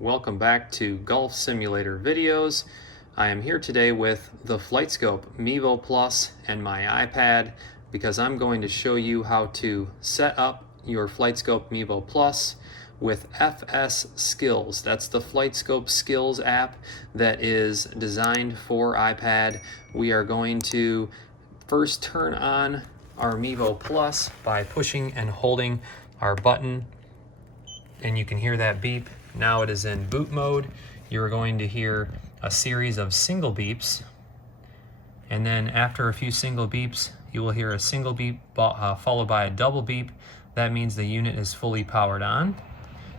Welcome back to Golf Simulator videos. I am here today with the Flightscope Mevo Plus and my iPad because I'm going to show you how to set up your Flightscope Mevo Plus with FS Skills. That's the Flightscope Skills app that is designed for iPad. We are going to first turn on our Mevo Plus by pushing and holding our button, and you can hear that beep. Now it is in boot mode. You're going to hear a series of single beeps, and then after a few single beeps you will hear a single beep followed by a double beep. That means the unit is fully powered on,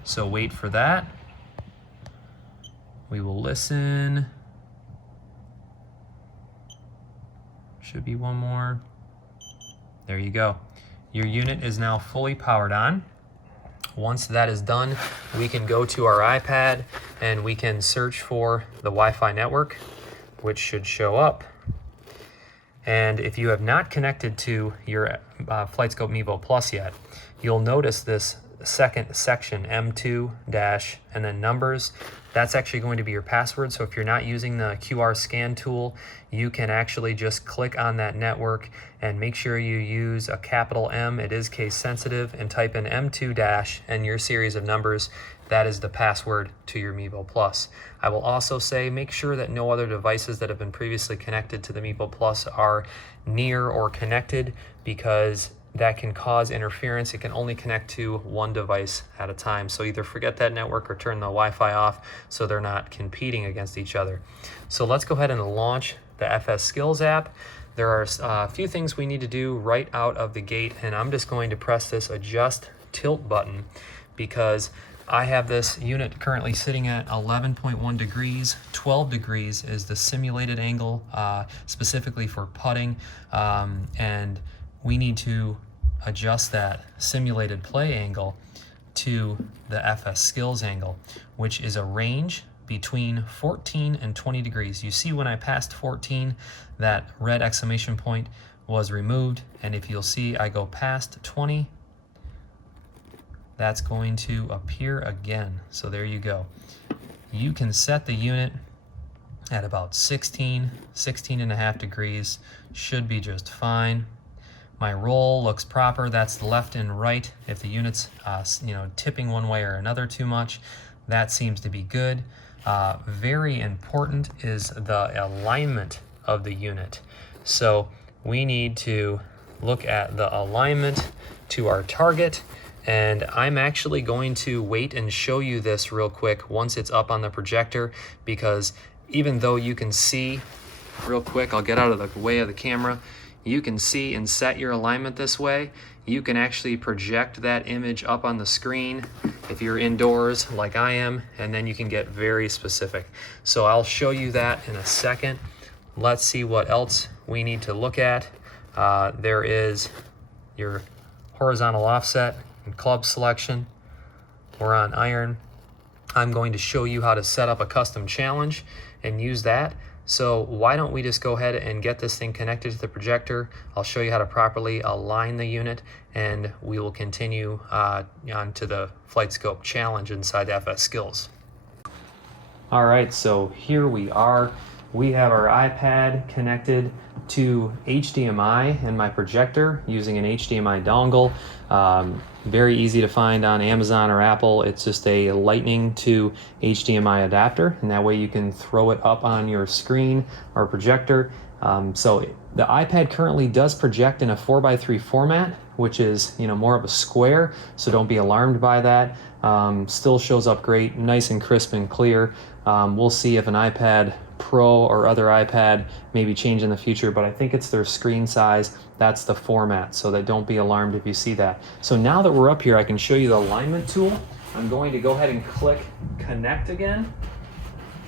so wait for that. We will listen. Should be one more. There you go. Your unit is now fully powered on. Once that is done, we can go to our iPad and we can search for the Wi-Fi network, which should show up. And if you have not connected to your Flightscope Mevo Plus yet, you'll notice this second section, M2 dash and then numbers. That's actually going to be your password. So if you're not using the QR scan tool, you can actually just click on that network and make sure you use a capital M. It is case sensitive, and type in M2 dash and your series of numbers. That is the password to your Mevo Plus. I will also say make sure that no other devices that have been previously connected to the Mevo Plus are near or connected, because that can cause interference. It can only connect to one device at a time. So either forget that network or turn the Wi-Fi off so they're not competing against each other. So let's go ahead and launch the FS Skills app. There are a few things we need to do right out of the gate, and I'm just going to press this adjust tilt button because I have this unit currently sitting at 11.1 degrees. 12 degrees is the simulated angle specifically for putting, and we need to adjust that simulated play angle to the FS Skills angle, which is a range between 14 and 20 degrees. You see when I passed 14, that red exclamation point was removed, and if you'll see I go past 20, that's going to appear again. So there you go. You can set the unit at about 16 and a half degrees, should be just fine. My roll looks proper. That's left and right. If the unit's tipping one way or another too much, that seems to be good. Very important is the alignment of the unit. So we need to look at the alignment to our target, and I'm actually going to wait and show you this real quick once it's up on the projector, because even though you can see real quick, I'll get out of the way of the camera, you can see and set your alignment this way. You can actually project that image up on the screen if you're indoors like I am, and then you can get very specific. So I'll show you that in a second. Let's see what else we need to look at. There is your horizontal offset and club selection. We're on iron. I'm going to show you how to set up a custom challenge and use that. So why don't we just go ahead and get this thing connected to the projector. I'll show you how to properly align the unit, and we will continue on to the Flightscope challenge inside FS Skills. All right, so here we are. We have our iPad connected to HDMI and my projector using an HDMI dongle. Very easy to find on Amazon or Apple. It's just a Lightning to HDMI adapter, and that way you can throw it up on your screen or projector. So the iPad currently does project in a 4:3 format, which is more of a square, so don't be alarmed by that. Still shows up great, nice and crisp and clear. We'll see if an iPad Pro or other iPad maybe change in the future, but I think it's their screen size. That's the format, so that don't be alarmed if you see that. So now that we're up here, I can show you the alignment tool. I'm going to go ahead and click connect again,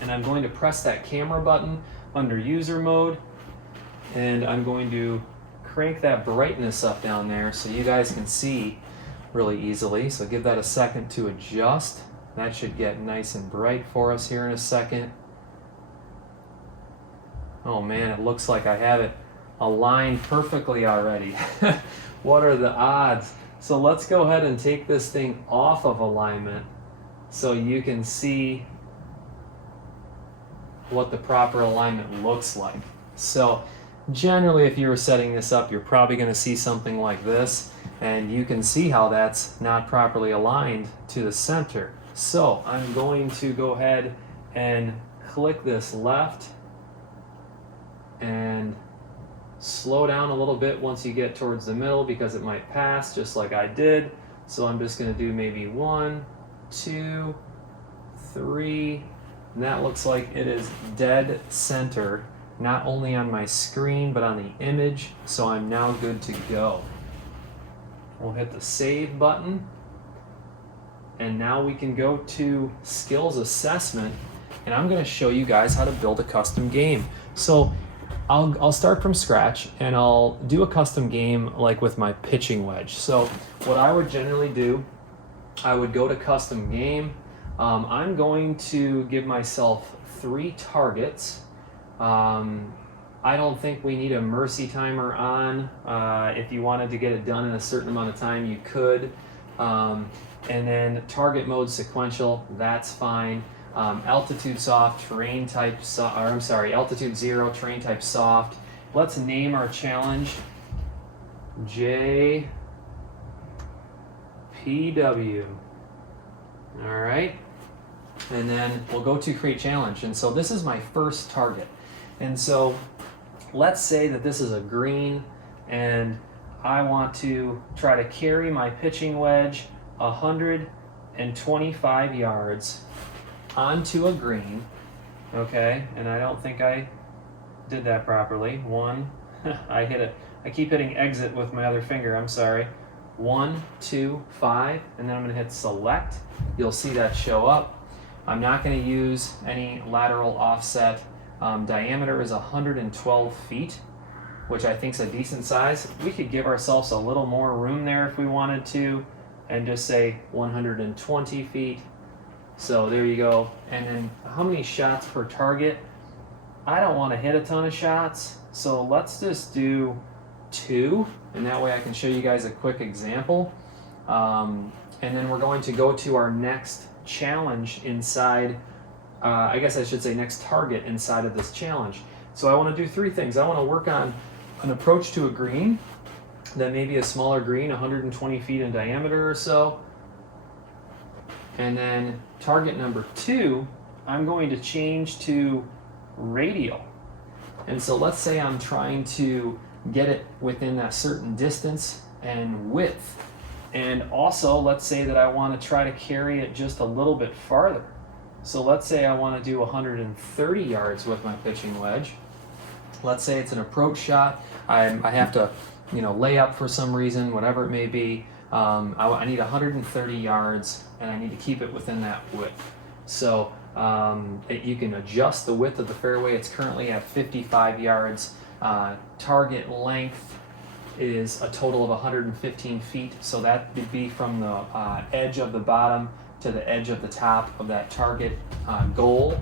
and I'm going to press that camera button under user mode, and I'm going to crank that brightness up down there so you guys can see really easily. So give that a second to adjust. That should get nice and bright for us here in a second. Oh man, it looks like I have it aligned perfectly already. What are the odds? So let's go ahead and take this thing off of alignment so you can see what the proper alignment looks like. So generally, if you were setting this up, you're probably going to see something like this, and you can see how that's not properly aligned to the center. So I'm going to go ahead and click this left and slow down a little bit once you get towards the middle, because it might pass just like I did. So I'm just going to do maybe 1, 2, 3, and that looks like it is dead center, not only on my screen but on the image. So I'm now good to go. We'll hit the save button, and now we can go to skills assessment, and I'm going to show you guys how to build a custom game. So I'll start from scratch, and I'll do a custom game like with my pitching wedge. So what I would generally do, I would go to custom game. I'm going to give myself 3 targets. I don't think we need a mercy timer on. If you wanted to get it done in a certain amount of time, you could. And then target mode sequential, that's fine. Altitude soft, terrain type altitude 0, terrain type soft. Let's name our challenge JPW. All right. And then we'll go to create challenge. And so this is my first target. And so let's say that this is a green, and I want to try to carry my pitching wedge 125 yards onto a green. Okay, and I don't think I did that properly. 1, I hit it. I keep hitting exit with my other finger, I'm sorry. 1, 2, 5, and then I'm gonna hit select. You'll see that show up. I'm not gonna use any lateral offset. Diameter is 112 feet, which I think is a decent size. We could give ourselves a little more room there if we wanted to, and just say 120 feet. So there you go. And then how many shots per target? I don't want to hit a ton of shots, so let's just do 2, and that way I can show you guys a quick example. And then we're going to go to our next challenge inside, I guess I should say next target inside of this challenge. So I want to do 3 things. I want to work on an approach to a green, then maybe a smaller green, 120 feet in diameter or so. And then target number 2, I'm going to change to radial. And so let's say I'm trying to get it within a certain distance and width. And also, let's say that I want to try to carry it just a little bit farther. So let's say I want to do 130 yards with my pitching wedge. Let's say it's an approach shot. I have to, lay up for some reason, whatever it may be. I need 130 yards, and I need to keep it within that width. So you can adjust the width of the fairway. It's currently at 55 yards. Target length is a total of 115 feet. So that would be from the edge of the bottom to the edge of the top of that target goal.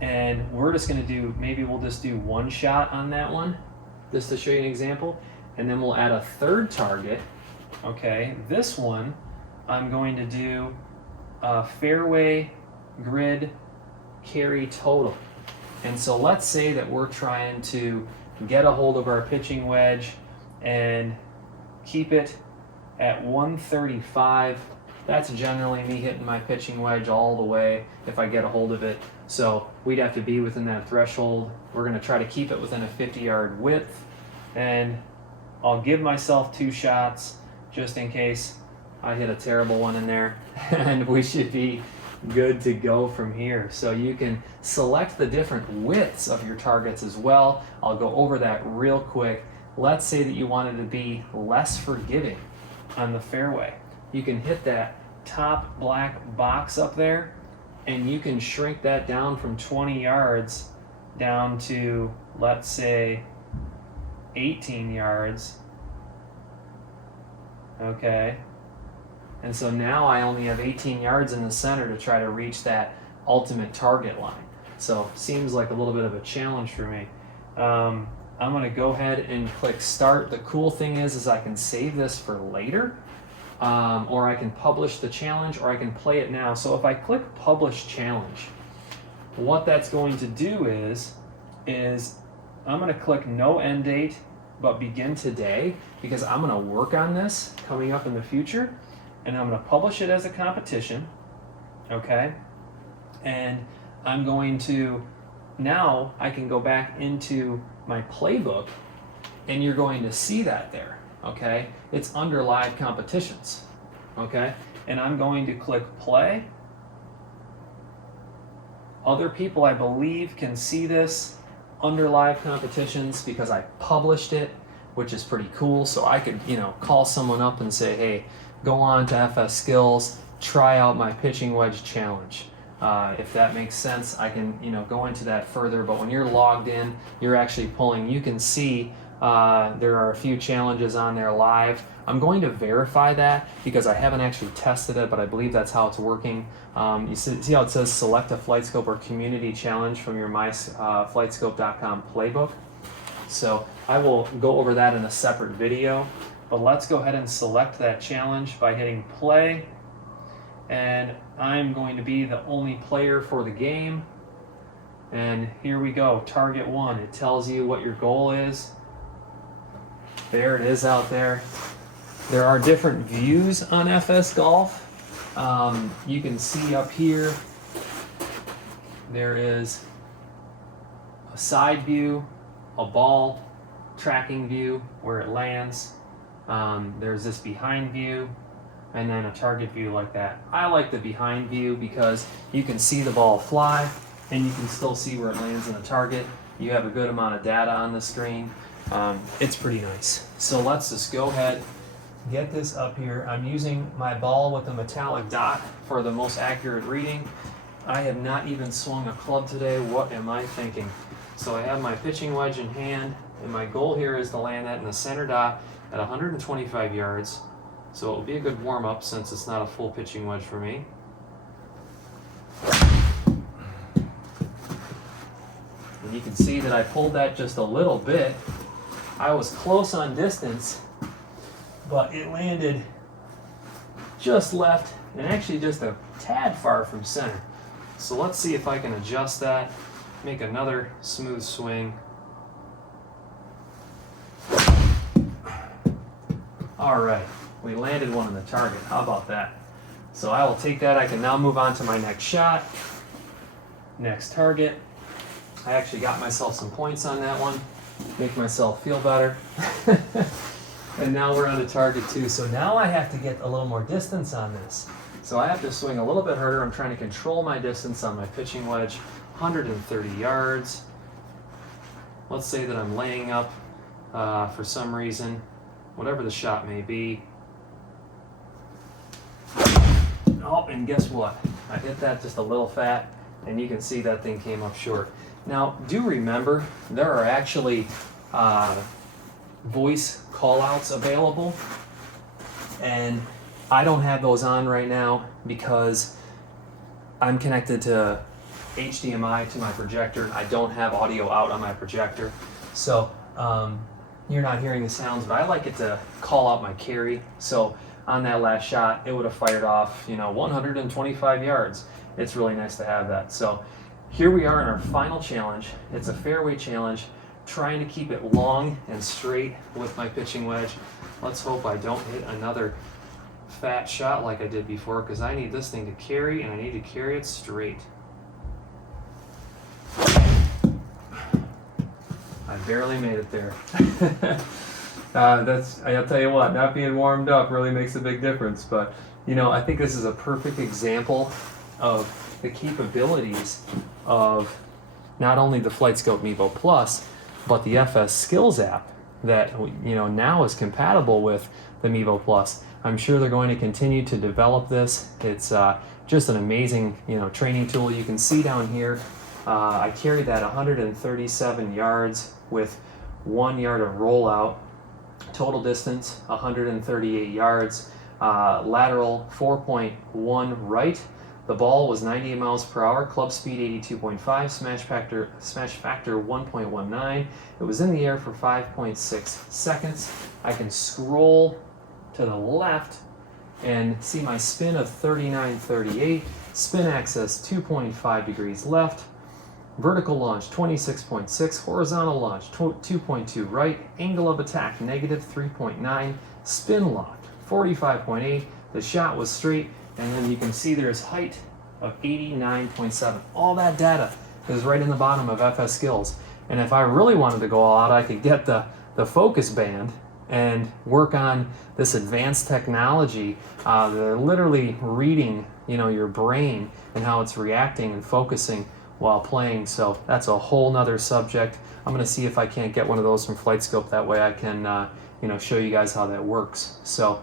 And we're just going to do, maybe we'll just do 1 shot on that one, just to show you an example. And then we'll add a 3rd target. Okay, this one I'm going to do a fairway grid carry total. And so let's say that we're trying to get a hold of our pitching wedge and keep it at 135. That's generally me hitting my pitching wedge all the way if I get a hold of it. So we'd have to be within that threshold. We're going to try to keep it within a 50-yard width, and I'll give myself 2 shots just in case I hit a terrible one in there, and we should be good to go from here. So you can select the different widths of your targets as well. I'll go over that real quick. Let's say that you wanted to be less forgiving on the fairway. You can hit that top black box up there, and you can shrink that down from 20 yards down to, let's say, 18 yards. Okay. And so now I only have 18 yards in the center to try to reach that ultimate target line. So seems like a little bit of a challenge for me. I'm going to go ahead and click start. The cool thing is I can save this for later. or I can publish the challenge, or I can play it now. So if I click Publish Challenge, what that's going to do is I'm going to click no end date, but begin today, because I'm going to work on this coming up in the future, and I'm going to publish it as a competition, okay? And I'm going to, now I can go back into my playbook, and you're going to see that there, okay? It's under live competitions, okay? And I'm going to click play. Other people, I believe, can see this under live competitions because I published it, which is pretty cool. So I could, call someone up and say, hey, go on to FS Skills, try out my pitching wedge challenge. If that makes sense, I can, go into that further. But when you're logged in, you're actually pulling. You can see there are a few challenges on there live. I'm going to verify that because I haven't actually tested it, but I believe that's how it's working. You see how it says select a Flightscope or community challenge from your flightscope.com playbook. So I will go over that in a separate video, but let's go ahead and select that challenge by hitting play. And I'm going to be the only player for the game. And here we go, target 1. It tells you what your goal is. There it is out there. There are different views on FS Golf. You can see up here, there is a side view, a ball tracking view where it lands. There's this behind view, and then a target view like that. I like the behind view because you can see the ball fly, and you can still see where it lands in the target. You have a good amount of data on the screen. It's pretty nice. So let's just go ahead, get this up here. I'm using my ball with a metallic dot for the most accurate reading. I have not even swung a club today. What am I thinking? So I have my pitching wedge in hand, and my goal here is to land that in the center dot at 125 yards. So it will be a good warm-up since it's not a full pitching wedge for me. And you can see that I pulled that just a little bit. I was close on distance, but it landed just left and actually just a tad far from center. So let's see if I can adjust that, make another smooth swing. All right, we landed one on the target. How about that? So I will take that. I can now move on to my next shot, next target. I actually got myself some points on that one, make myself feel better. And now we're on to target 2. So now I have to get a little more distance on this. So I have to swing a little bit harder. I'm trying to control my distance on my pitching wedge, 130 yards. Let's say that I'm laying up for some reason, whatever the shot may be. Oh, and guess what? I hit that just a little fat, and you can see that thing came up short. Now, do remember, there are actually voice callouts available, and I don't have those on right now because I'm connected to HDMI to my projector. I don't have audio out on my projector, so you're not hearing the sounds, but I like it to call out my carry. So on that last shot, it would have fired off, 125 yards. It's really nice to have that. So here we are in our final challenge. It's a fairway challenge, trying to keep it long and straight with my pitching wedge. Let's hope I don't hit another fat shot like I did before, because I need this thing to carry, and I need to carry it straight. I barely made it there. I'll tell you what, not being warmed up really makes a big difference. But I think this is a perfect example of the capabilities of not only the Flightscope Mevo Plus, but the FS Skills app that now is compatible with the Mevo Plus. I'm sure they're going to continue to develop this. It's just an amazing training tool. You can see down here, I carried that 137 yards with 1 yard of rollout. Total distance 138 yards. Lateral 4.1 right. The ball was 98 miles per hour, club speed 82.5, smash factor 1.19. It was in the air for 5.6 seconds. I can scroll to the left and see my spin of 39.38, spin axis 2.5 degrees left, vertical launch 26.6, horizontal launch 2.2 right, angle of attack negative 3.9, spin locked 45.8, the shot was straight, and then you can see there's height of 89.7. All that data is right in the bottom of FS Skills. And if I really wanted to go all out, I could get the focus band and work on this advanced technology. They're literally reading, your brain and how it's reacting and focusing while playing. So that's a whole nother subject. I'm going to see if I can't get one of those from Flightscope. That way I can, show you guys how that works. So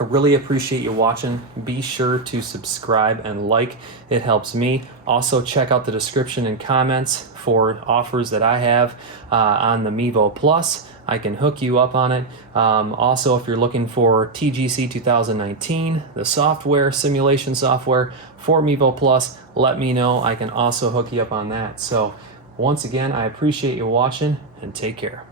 I really appreciate you watching. Be sure to subscribe and like. It helps me. Also, check out the description and comments for offers that I have on the Mevo Plus. I can hook you up on it. Also, if you're looking for TGC 2019, the software, simulation software for Mevo Plus, let me know. I can also hook you up on that. So once again, I appreciate you watching, and take care.